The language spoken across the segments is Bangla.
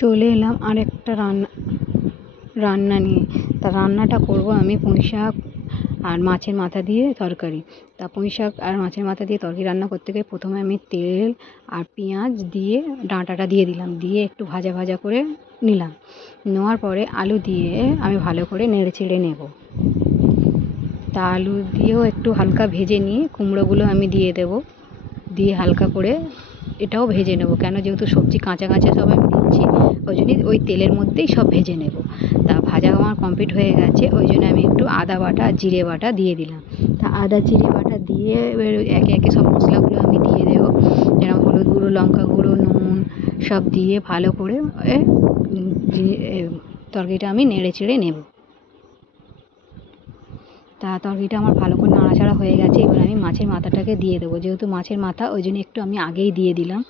চলে এলাম আরেকটা রান্না নিয়ে। তা রান্নাটা করব আমি পুঁই শাক আর মাছের মাথা দিয়ে তরকারি। তা পুঁই শাক আর মাছের মাথা দিয়ে তরকারি রান্না করতে গিয়ে প্রথমে আমি তেল আর পেঁয়াজ দিয়ে ডাঁটাটা দিয়ে দিলাম, দিয়ে একটু ভাজা ভাজা করে নিলাম। নেওয়ার পরে আলু দিয়ে আমি ভালো করে নেড়ে চেড়ে নেব। তা আলু দিয়েও একটু হালকা ভেজে নিয়ে কুমড়োগুলো আমি দিয়ে দেব, দিয়ে হালকা করে এটাও ভেজে নেব। কেন, যেহেতু সবজি কাঁচা কাঁচা সব আমি দিচ্ছি, ওই জন্যই ওই তেলের মধ্যেই সব ভেজে নেব। তা ভাজা আমার কমপ্লিট হয়ে গেছে, ওই জন্য আমি একটু আদা বাটা আর জিরে বাটা দিয়ে দিলাম। তা আদা জিরে বাটা দিয়ে এবার একে একে সব মশলাগুলো আমি দিয়ে দেবো, যেরকম হলুদ গুঁড়ো, লঙ্কা গুঁড়ো, নুন সব দিয়ে ভালো করে তরকারিটা আমি নেড়ে চেড়ে নেব। তা তরকারিটা আমার ভালো করে নাড়াচাড়া হয়ে গেছে। এবার আমি মাছের মাথাটাকে দিয়ে দেবো, যেহেতু মাছের মাথা ওই জন্য একটু আমি আগেই দিয়ে দিলাম,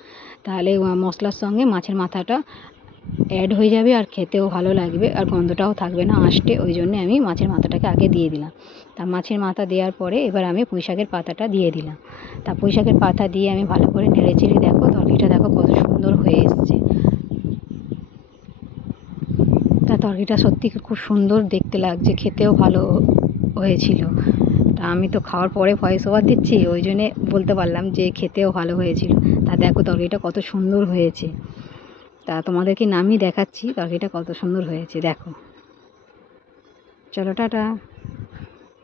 তাহলে মশলার সঙ্গে মাছের মাথাটা অ্যাড হয়ে যাবে আর খেতেও ভালো লাগবে আর গন্ধটাও থাকবে না আঁশটে, ওই জন্যে আমি মাছের মাথাটাকে আগে দিয়ে দিলাম। তা মাছের মাথা দেওয়ার পরে এবার আমি পুঁই শাকের পাতাটা দিয়ে দিলাম। তা পুঁই শাকের পাতা দিয়ে আমি ভালো করে নেড়ে চেড়ে দেখো তরকারিটা দেখো কত সুন্দর হয়ে এসছে। তা তরকারিটা সত্যি খুব সুন্দর দেখতে লাগছে, খেতেও ভালো হয়েছিল। তা আমি তো খাওয়ার পরে ভয়েস ওভার দিচ্ছি, ওই জন্যে বলতে পারলাম যে খেতেও ভালো হয়েছিল। তা দেখো তরকারিটা কত সুন্দর হয়েছে। তা তোমাদেরকে নামিয়ে দেখাচ্ছি তরকারিটা কত সুন্দর হয়েছে, দেখো। চলো টাটা।